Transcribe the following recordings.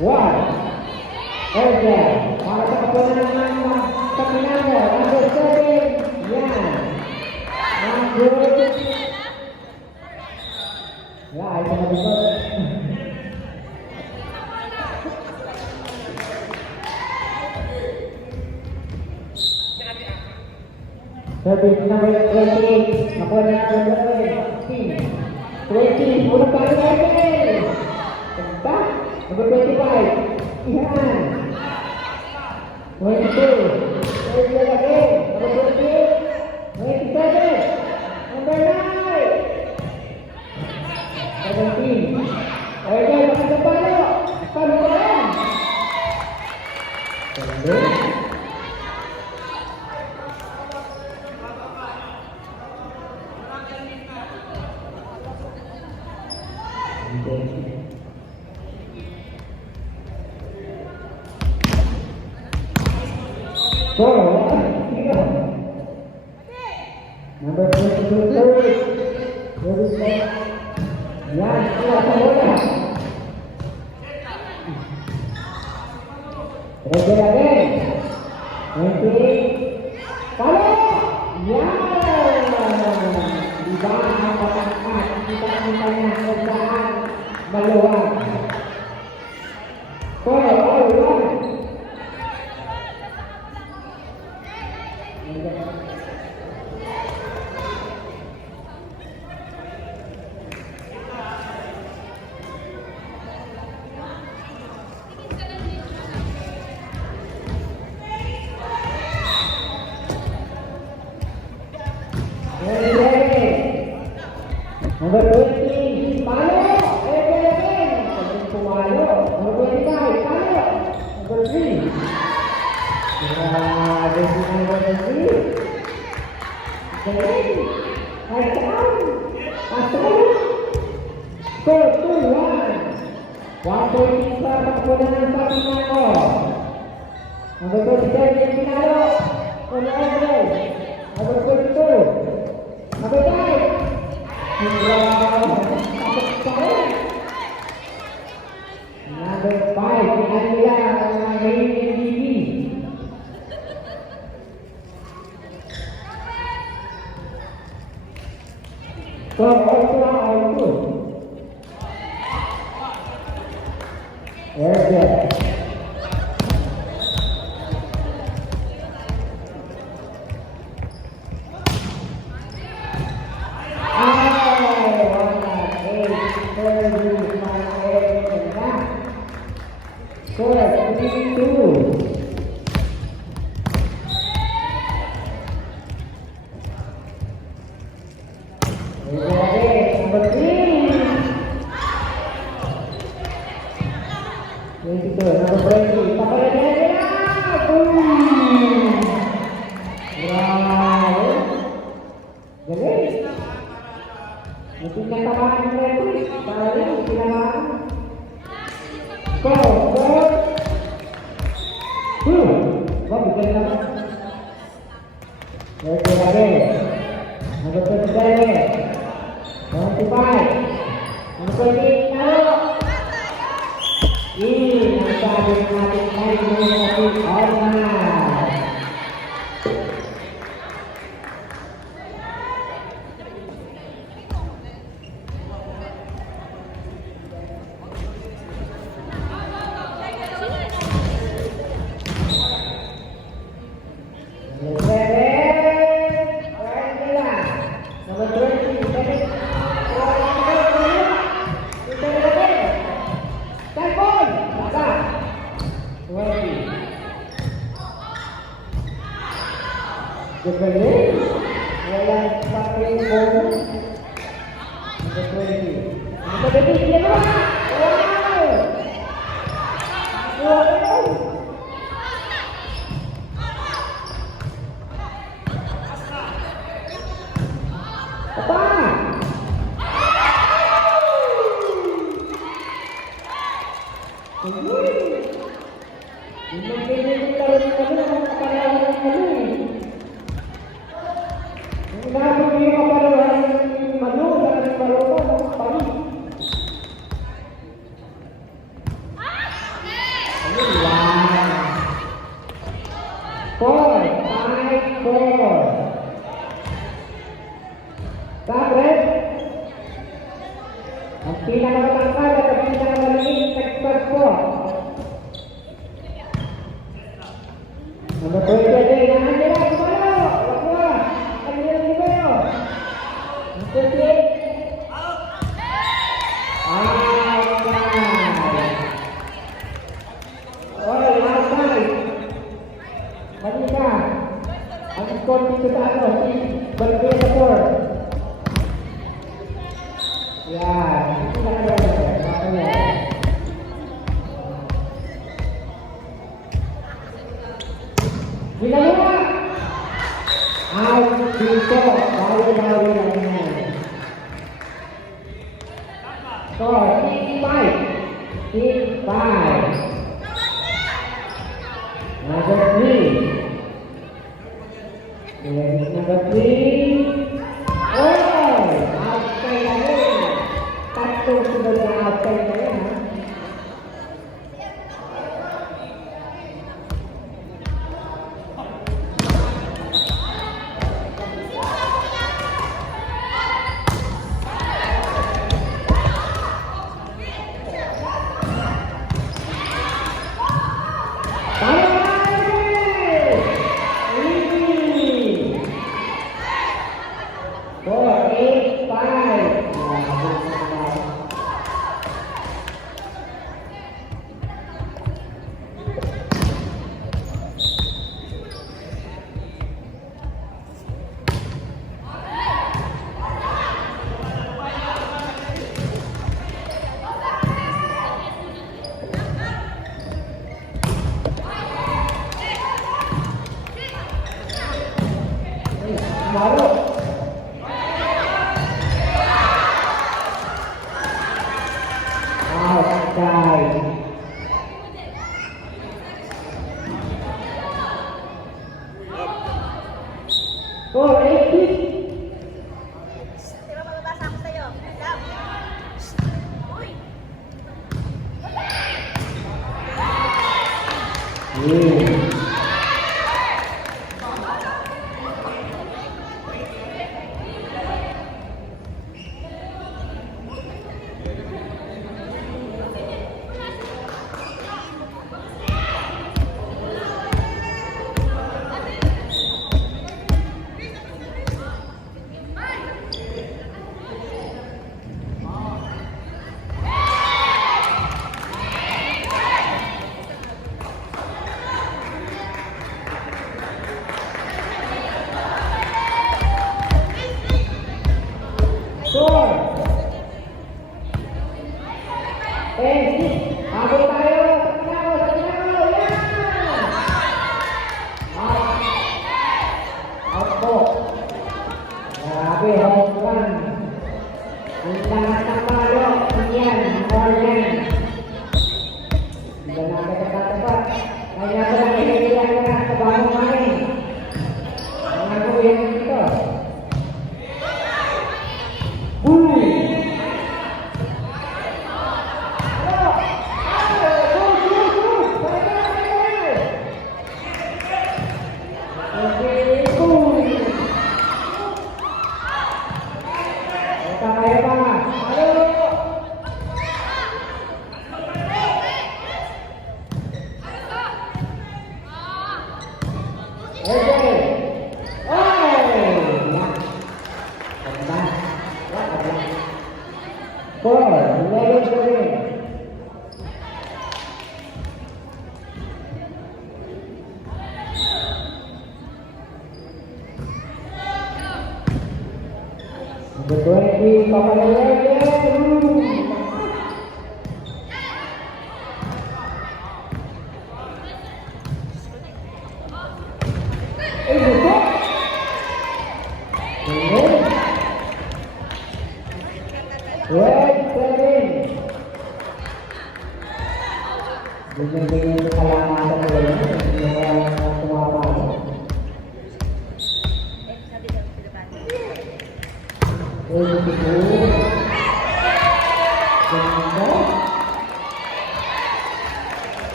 one. Para sa kapunan ng Kapinago, number 7. Yan. Number. Ay, sa mabibot. Service number 28. Nakuha na number 20. Unang pala natin. Ganda. Number 25. Ihan. 22. Third year again. Number 28. 27. Number 9. 17. Okay, makasapalo. Palo ko lang. Number 22, yan, sila sa bola. Ready again. 28. Palo! Yan! Diba ang patangkat? Kita-kita niya kung saan maluwag. Number 20, palo! Pumalo. Number 25, palo! Number 3. Grabe si number 3. Galing! Right down! Pasok! Score 2-1. 1-point sa pagkunan ng Kapinago. Number 27, yung pinalo. Number 22. Number 5. Number 5, yan nila ang magaling MVP. So, all two. There's it. Kenapa dia apa yang malu dan malu apa? Sabret. Ang pinakamatangkad at ang pinakamaliit nagpas po. Number 28, Angela Cubano. Lakwa. Angela Cubano. Number 28. Malika, ang score dito sa ano, si Balbinator. Yan, ito na kaya. Ginagawa! Out dito, bawi-bawi lang yan. Score, 65. 65. Number 3. Number 3. Oh! Outside na rin. Tatlong sunod na outside na rin, ha?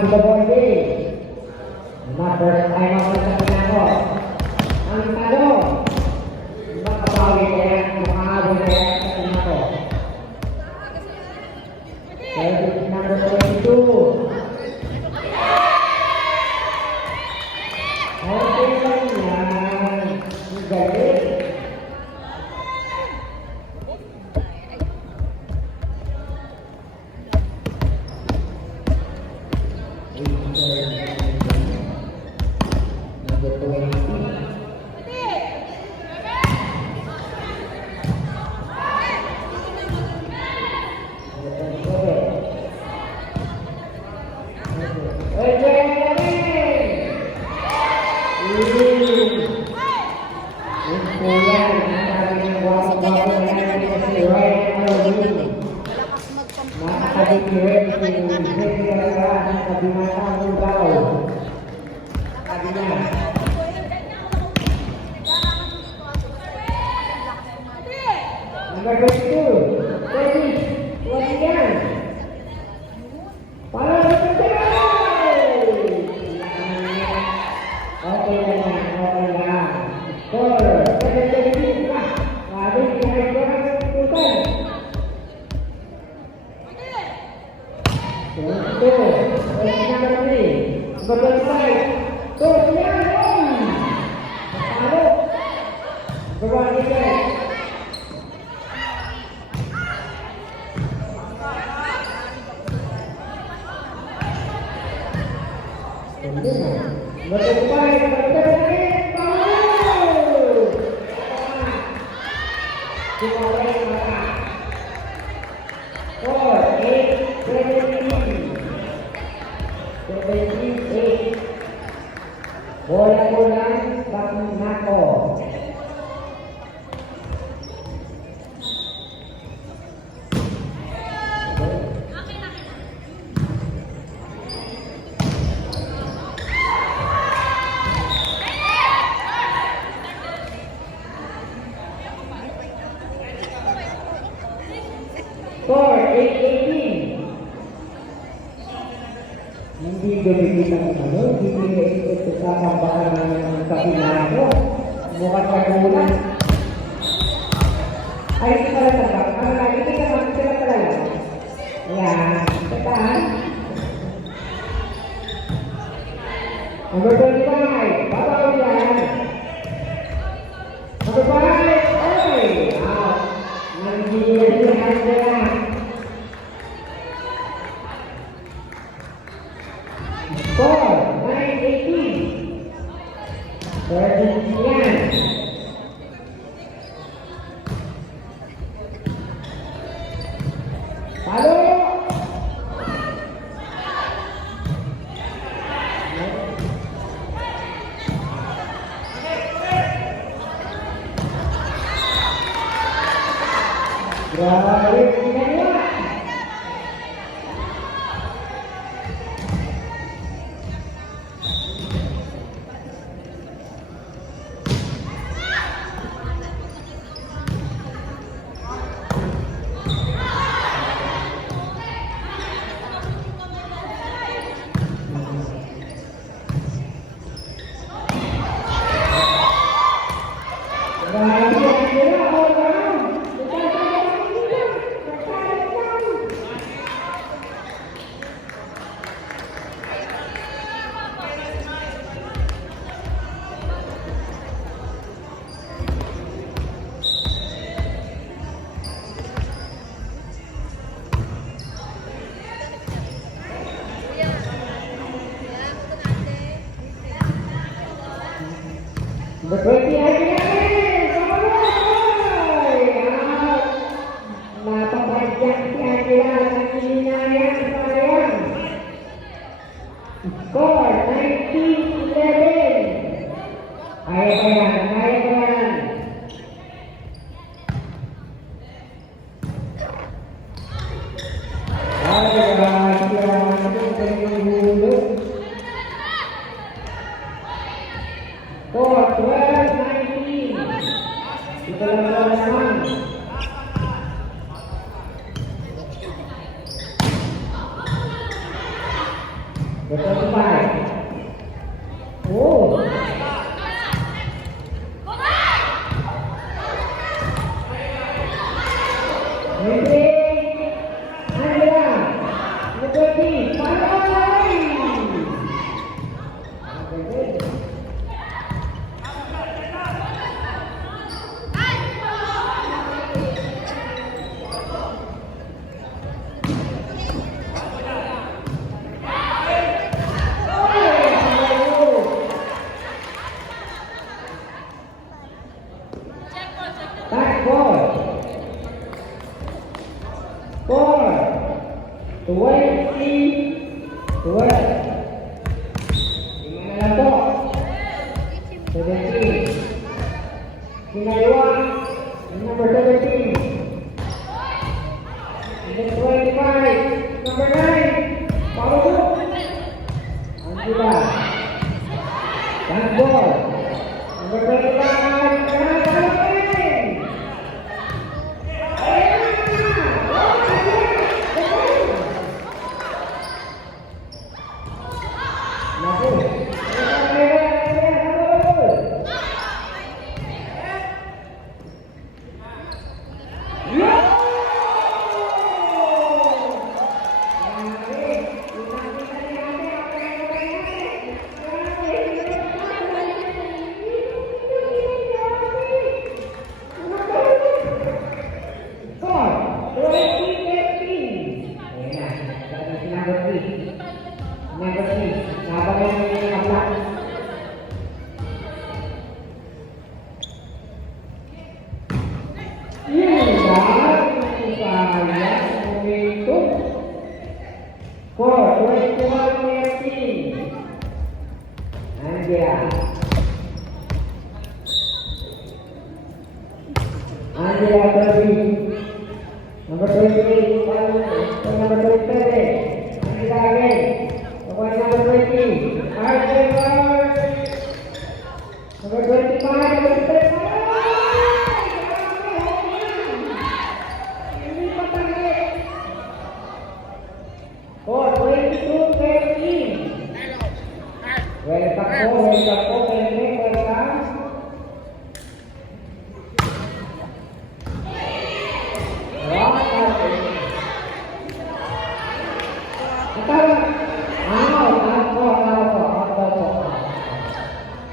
to the ball game. Number time out sa pinako. Ang talo. Makabawi kaya makahabol kaya sa pinako. Service number 22. Okay lang yan. Ang galing. Number 22, 20, 20 yan. Para sa okay lang yan, okay lang. Score, 7-17 na. Sabi, pinag-score ang putan. 22, number 3, number 25. So, yan, Napalo. Number 1, Miguel. Bola-bola Bang Nako. Score 8-18. Hindi dumikit ang hindi ito kakambakan ng kapinado. Mukhang kagulan. Ay, hindi pala tabak. Ang lagi, hindi ka sila talaga. Ayan, tataan. Number 25, babaw yan. Number 5, okay. Out. Nandiyan nila. Score, 9-18. 13 yan. Talo! Grabe, ginagawa. Berarti aja napapajak si Angela ang ininayang sayang. Score 19-11. Kaya pa yan, kaya pa yan. Score 12-19. Ito lang naman. 12. Lima na lang to. 17. Sinaliwa. Number 17. Number 25. Number 9. Paulo. Angela. Danbor. Number 25. Angela Kirby. Number 28. Number 27. Angela again. Number 20. Angela. Number 25. Number 25. Hindi pa tayo. 22, 13. Welcome po, welcome.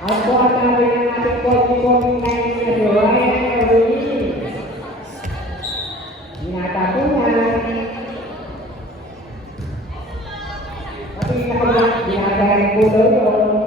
Ako ang sabi ng ating coach-coaching na si Ryan Erwin. Binatapunan. Kasi binatahan ko daw yun.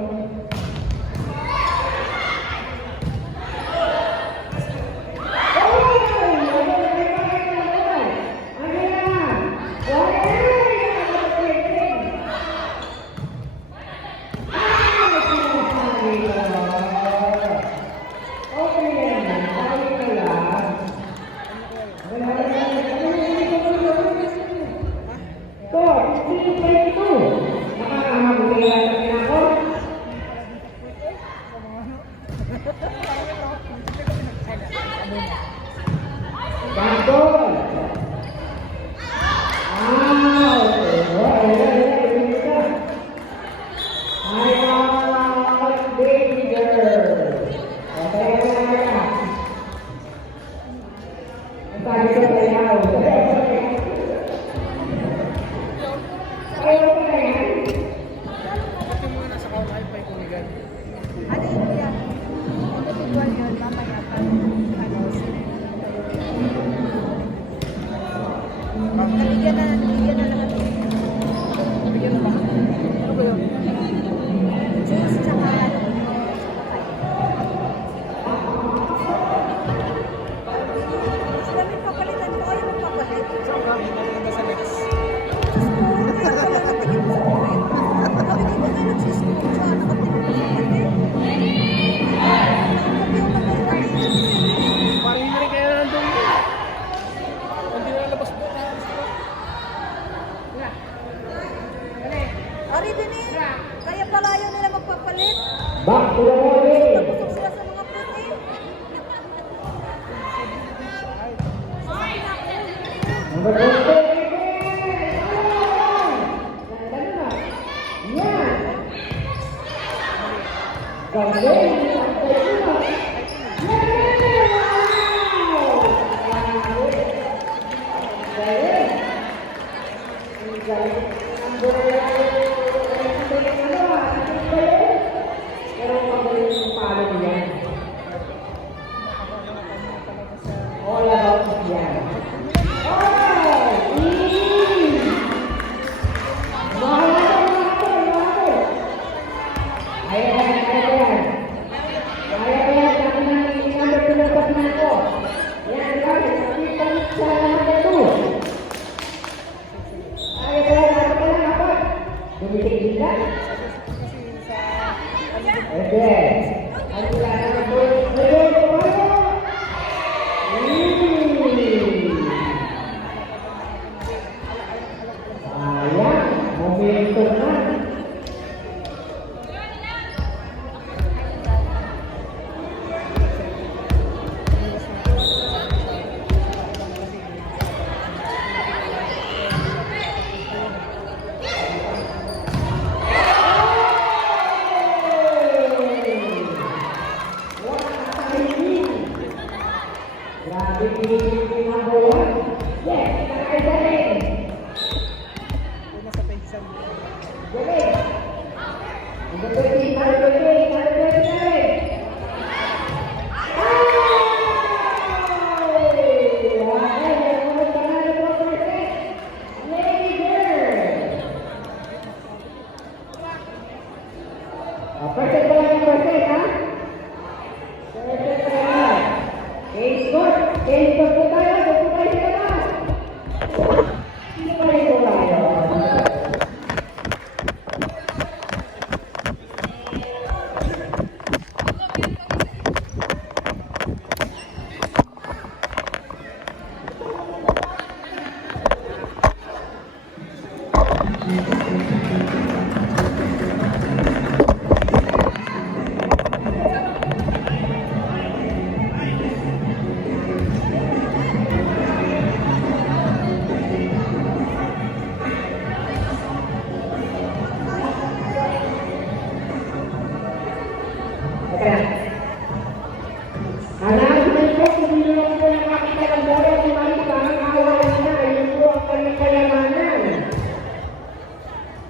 Sabi ko, kung hindi naman po nakakita ng bola, si Marita, ang awalan na, yun po ang kanyang kayamanan.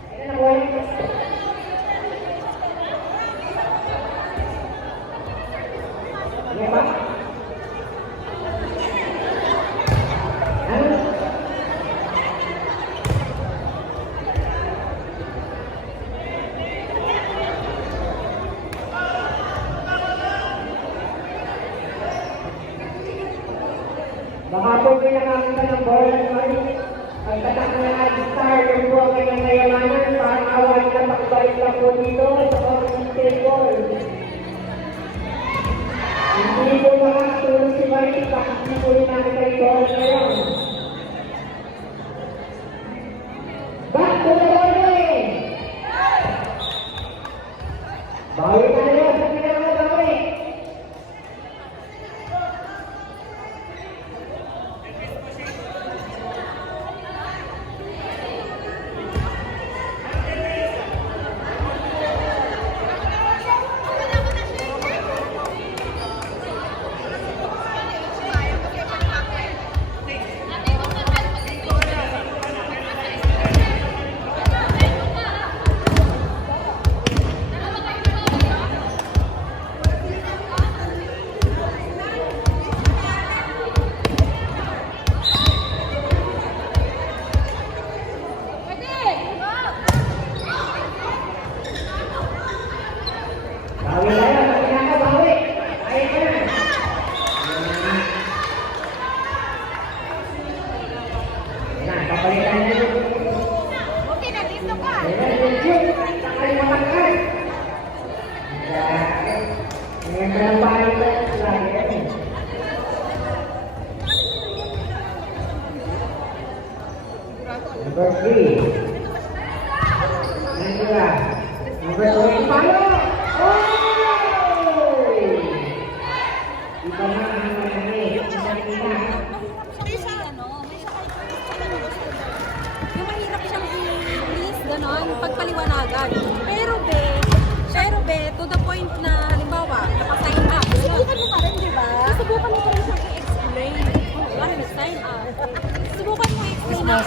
Ayan na po. Ano ba? Ano? Baka po pinakakita ng bola ng Marita. Pagkatak na nag-star, yun po ang kanyang kayamanan, parang awalan na pakibalik lang po dito sa orange table. Hindi po makatulong si Marita, hindi po rin namin kayo bola ngayon. Back to the ball! Bawi na nyo sa pinakabawi! Bawi na yan, bawi na ka, bawi! Ayun ka na! Ayun na, papalitan na yun. Okay na, dito ka. Ayun na, yun yun! Nakalimutan ka! Ngayon ka lang palitan lagi yan. Number 3. Nandira. Number 2. Palo! Oy! Iba na ang nangyari. May siya, may siya yung mahirap siyang i-release, gano'n, pagpaliwanagan. Pero be, to the point na, halimbawa, naka-sign up. Subukan mo pa rin, di ba? Subukan mo pa rin siyang i-explain. Ano, nag-sign up. Subukan mo i-explain na,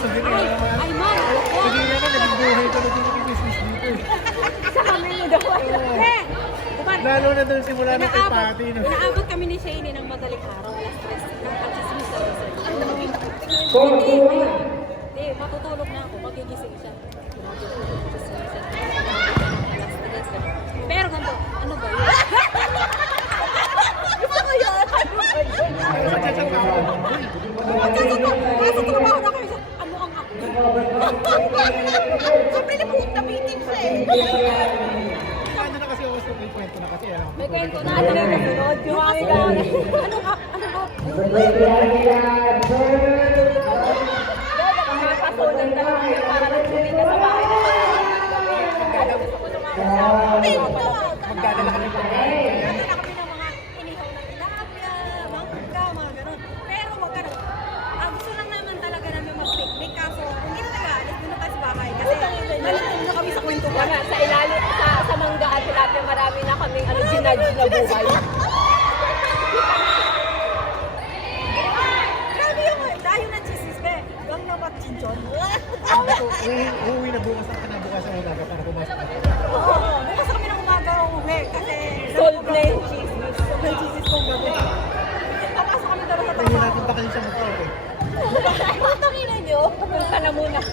ay man, Hindi nga na, naging buhay ko na dito yung business dito eh. sa kami mo daw. Lalo na doon simula na kay Patty. No? Naabot kami ni Shane ng madaling araw, alas 3. Nakakasismis sa resort. Hindi, matutulog na ako, magigising siya. Pero ganito, ano ba yun? Gusto ko yun! Nasa trabaho na kayo, ano ang ako? Sabi na punta meeting siya eh. Ano na kasi ako sa may kwento na kasi. May kwento na, ano na kasunod? Yung kasi ano ka? Number 20 yan. Pasunan na lang kayo para nagsulit ka sa bahay na Magdadala kami pa. Magdadala kami ng mga inihaw na tilapia, mangga, mga ganun. Pero wag ka na. Gusto lang naman talaga namin mag-picnic. Kaso, hindi na tayo alis, doon na tayo sa bahay. Kasi nalitin na kami sa kwentuhan. Sa ilalim, sa mangga at tilapia, marami na kaming ginadge na buhay. Grabe yung dahil ng chismis, be. Gang na patsinchon. Uuwi na bukas ang kanabukasan umaga para pumasok. Oo, bukas kami ng umaga umuwi. Kasi Solve na yung chismis. sobrang chismis kong gabi. Papasok kami dalawa sa Hindi trabaho. natin pa kayo siya mag-talk eh. Putangin na nyo, punta na muna. Hindi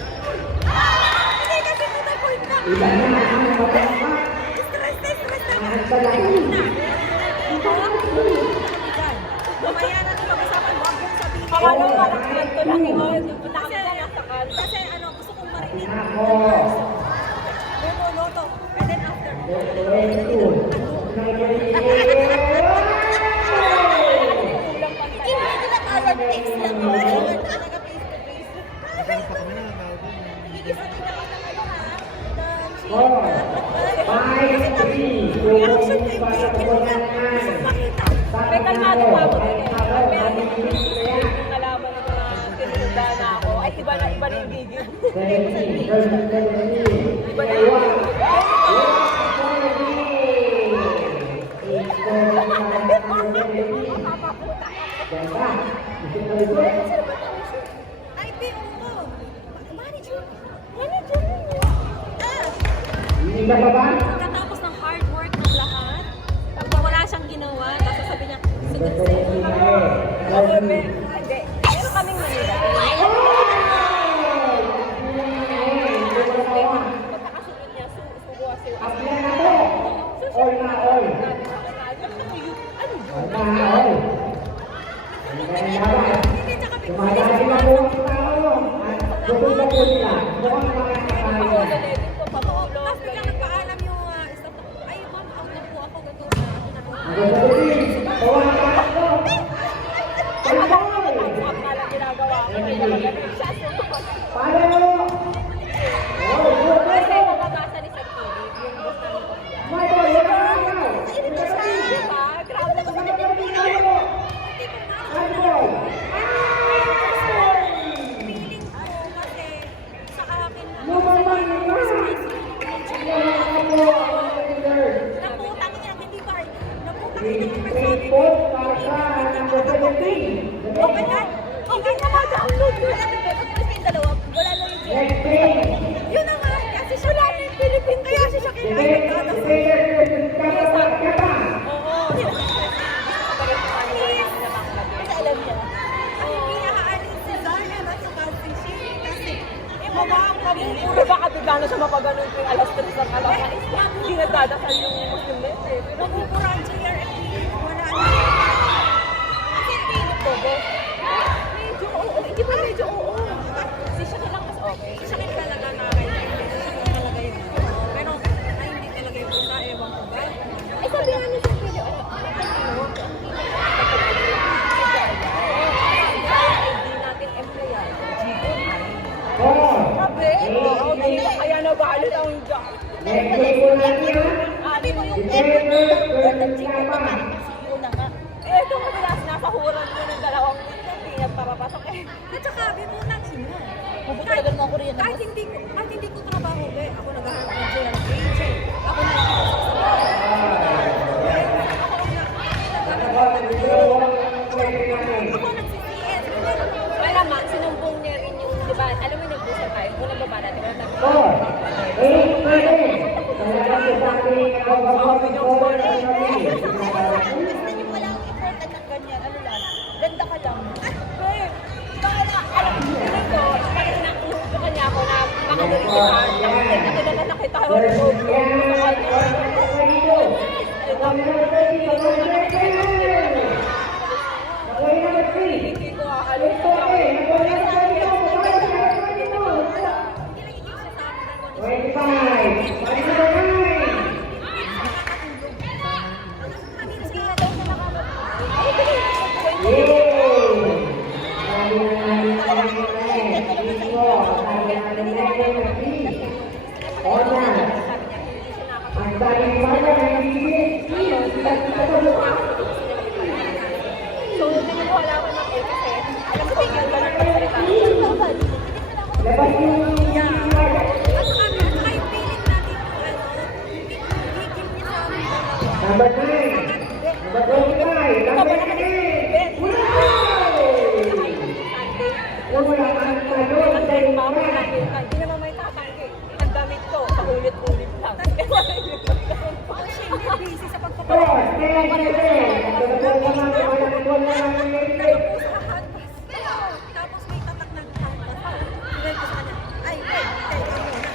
kasi to the point na. Iba na ang mababa. Stress na. Mahal pa lang. Mamaya na ito mag-usapan, wag mong sabihin. Akala ko parang kanto lang yun. Kasi ano, gusto kong marinig. Ako. Loto. And then after. Hindi na tawag text lang. Talaga face to face. Nagkaroon pa kami na tawag doon. Isa din ako ng ano ha. Four, five, three, two, Reaction kay para Kate. po naman. Makita. May kalmado pa ako din eh. Pero yung nalaman ko na tinunda na ako, ay iba na yung gigil. 17, 17, Iba na yung gigil. Eight, puta. Ganda. Gusto mo ito? Ay, di, oo. Manager. Hindi ka pa ba? Pagkatapos ng hard work ng lahat, pag wala siyang ginawa, tapos sabi niya, sige, Oo, hindi. Meron kaming Manila. Pagkakasunod niya, sugo kasi yung Apply na po. All na all. All na all. Dumadali na po ang tao. At gusto na po sila. Mukhang mga kakain. Tapos biglang nagpaalam yung staff na, ay, ma'am, out na po ako, ganito na. Ang gusto ko din. Bawa ka ako. Para mo. Oh, good. Kasi nababasa ni Sir Philip, yung boss namin ko. My boy, wala ka na. Diba? Grabe naman sa mga My boy. Feeling ko kasi sa akin na, Lumabang na. naputang niya, hindi ba? Naputang niya yung Report para number 17. Okay na? Okay na ma-download ko. Tapos yung dalawa, wala na yung Next thing. Yun naman, kasi siya wala na yung Philippine, kaya siya siya Sige, kailangan. Oo. Kasi alam niya. Ang hindi niya kaalis si Zaya na sa Bansi kasi Mama, puro baka bigla na siya mapaganon ko yung alas 3 ng alas 6. Hindi nagdadasal yung Muslim eh. nagpupura ang JRFP, wala na. Kasi Philip ko, boss. Medyo oo. Hindi pa medyo oo. Si siya lang mas okay. Sa akin talaga na talaga yun. Pero ay hindi talaga yung pusa, ewan ko ba? Eh sabi nga ni Sir Philip, hindi natin empleyado. Sabi, kaya nagalit ang job. Sabi mo yung eh, ito madalas nasa huran ko ng 2 week na hindi nagpapapasok eh. At saka, bimunan sila. Mabuti talaga ng kuryente. Kahit hindi ko trabaho, ako naghahanap ng JRFP. Ako na lang ako nag-CCS. Kaya naman, sinumbong niya rin yung, di ba, alam mo yung nag-usap tayo, kung nababa natin, wala natin. Wala akong important ng ganyan, ano lang, ganda ka lang. Eh, baka alam mo, ito, parang nakuha ko kanya ako na makagaling si Mark, nakilala na kita, hindi ko alam ito. So, wala ko na po kasi alam ko yung ganun pagsalita. Labas yung At saka, yung feeling natin kung ano, gigil niya sa amin dalawa. Number 9. Number 25. Number 8. Wala kang talon sa iba. Hindi naman may tatanggi. Ang damit ko, paulit-ulit lang. Siya hindi busy sa Four, pagpapalit. 10, 7. Tapos may tatak ng canvas. Sinend ko sa kanya, ay, wait, ano na.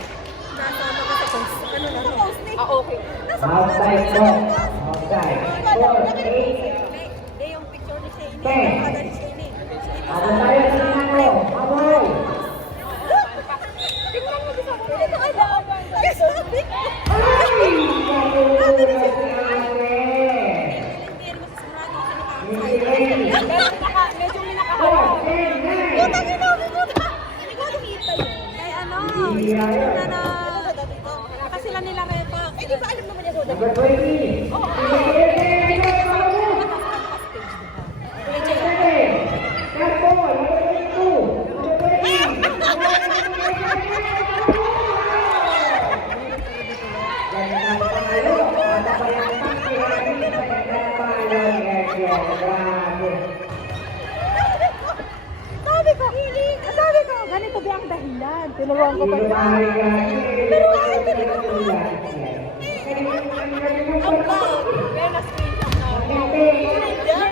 Nasama ka sa post. Ano na? Sa post ni. Ah, okay. Outside po. Outside. 4, 8. Eh, yung picture ni Shane. Ten. Yung kada ni Shane. Ako tayo sa nako. Aboy. Tingnan mo sa mga ito ay laban. Ay! Natulog na si ate. Pero medyo may nakaharap. 4, 10, 9. Ay, ano? Hindi yan. Kasi sila nila may pa. Eh, di ba alam naman niya Number 20. Grabe. be ang dahilan. Tinuruan ko pa Pero Pero na screenshot na.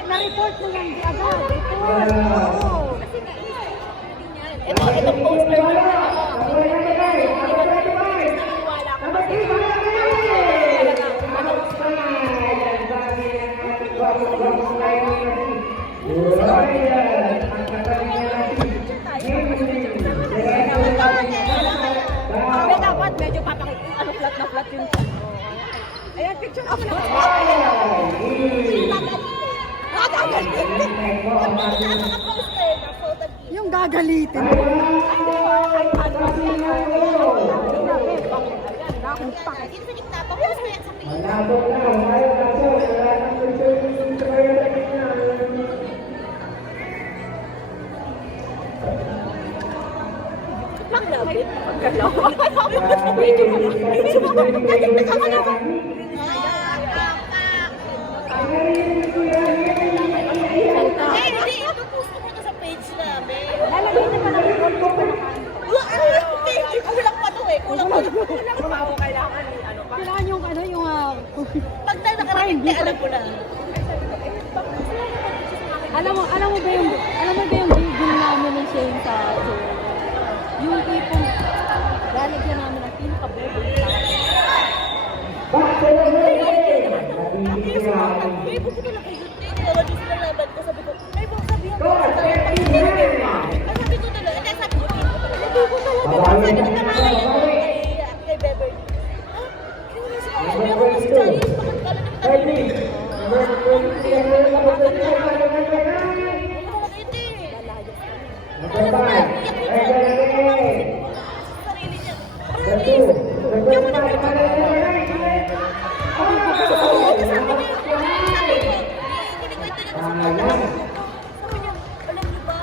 Na-report mo lang di agad. Report. Oo. Ito poster na wala ko kasi. Pero dapat medyo papakita. Ano, flat na flat yun. Ayan, picture ako na. Yung gagalitin. Hindi, ito post ko to sa page namin. Lalagay naman ang report ko pa naman. Kulang pa to eh. Kulang pa. Kailangan ano pa. Kailangan yung Pag tayo nakarating, alam ko na. alam mo ba yung video namin ni Shane sa Joel? Yung tipong lalagyan namin ng pinakabobo yung tao. May buko na kayo. Tawag din sila laban ko. Sabi ko, may buko sabihan ko. Sabi ko talaga. Hindi, sabi ko. Sabi ko talaga. Sabi ko talaga. Kay Beverly. Ha? Kaya si Mama, sabi ako si Charlie. Bakit kala naman tayo? Sarili niya. Sabi niya, alam niyo ba,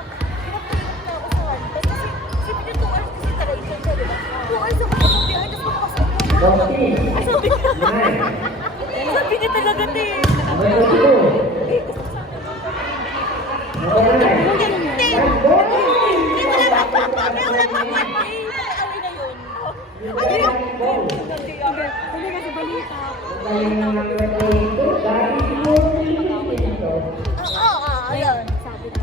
pinapahirap na ako sa Honda. Kasi, sabi niya, 2 hours kasi taraysan siya, di ba? 2 hours ako sa biyahe, tapos makakasama ko. Sabi niya talaga, te. Hindi kasi balita. Ayun. Sabi na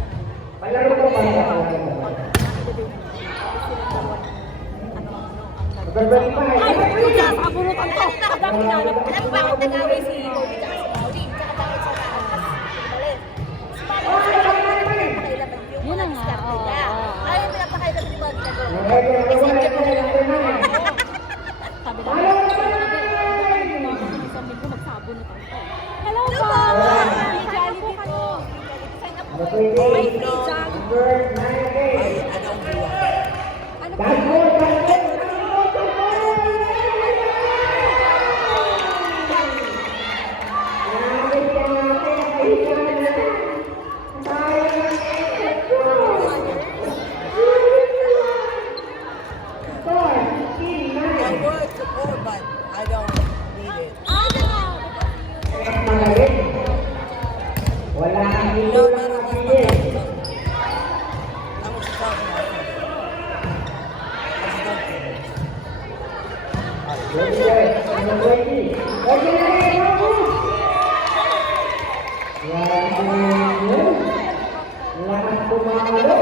Pabunutan ko. Alam mo bakit nag-away si Bobby tsaka si Mauri? Tsaka bakit siya nakakalit? Yun na nga, oo. Ayaw pinapakailan ni Bobby na doon. Sabi na sabi ko magsabunutan ko. Hello po! May Jollibee po. Sign up po. May free jog. Ano po? I would support, but I don't need it. Wala kang No dito matter ng what's kapatid. I'm a supporter myself. I just don't care. Lakas pumalo.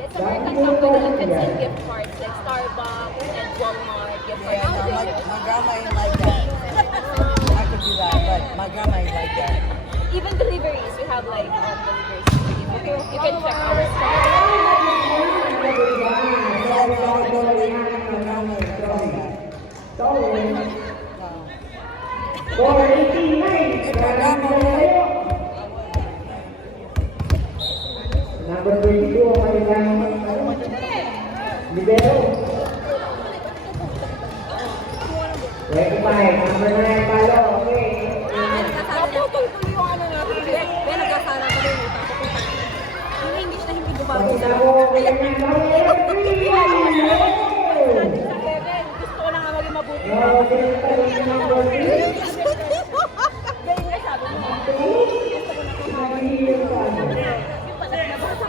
It's American company that can send gift cards like Starbucks and Walmart gift cards. Yeah, no, my grandma ain't like that. I could do that, but my grandma ain't like that. Even deliveries, we have like deliveries. You can check our store. Number 22, Libero. 25, number 9, Palo. Okay. Naputol-tuloy yung ano natin. Kaya nagkasala ko rin ito. Yung English na hindi bumago Pagkita na. mo, kaya nga Gusto ko na nga maging mabuti. Okay, number 3. Ganyan nga sabi mo.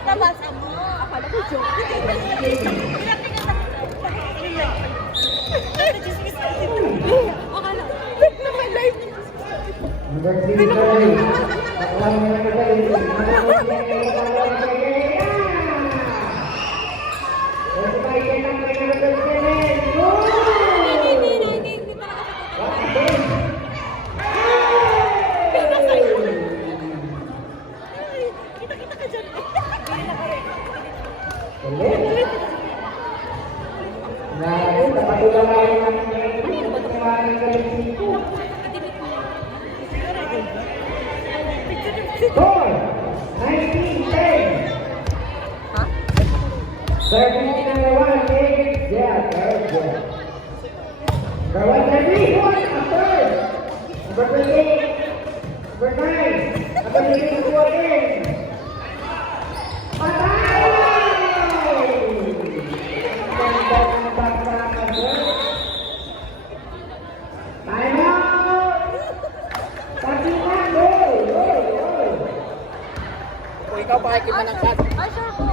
Nabasa mo. Akala ko joke. madali. Nakuha mo na madali. Nakapos niya kayo sa mga kaya. Kung kumain ka ng mga nagagawin, go! Hindi talaga. Kita-kita ka dyan. Naku, napatulang nga yung mga kalisipo. Score! 19-10. Ha? Serving number 1, David. Yeah, very good. Number 1, David. After. Number 28. Number 9. Number 22 again. Patay! Ganda ng bakbakan, sir. Time out! Pasipan, go! Go! Go! Kung ikaw pakikita ng cut. Ay, sure po.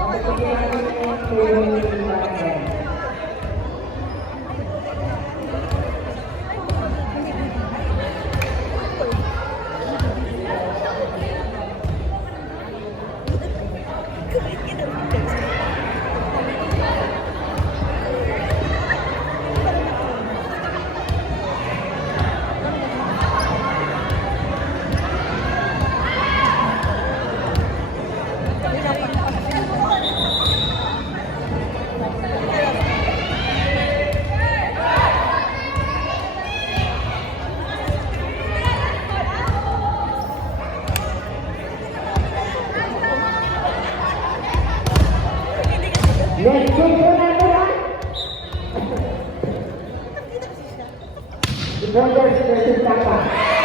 Let's go for number 1. The Bonders versus Tapa.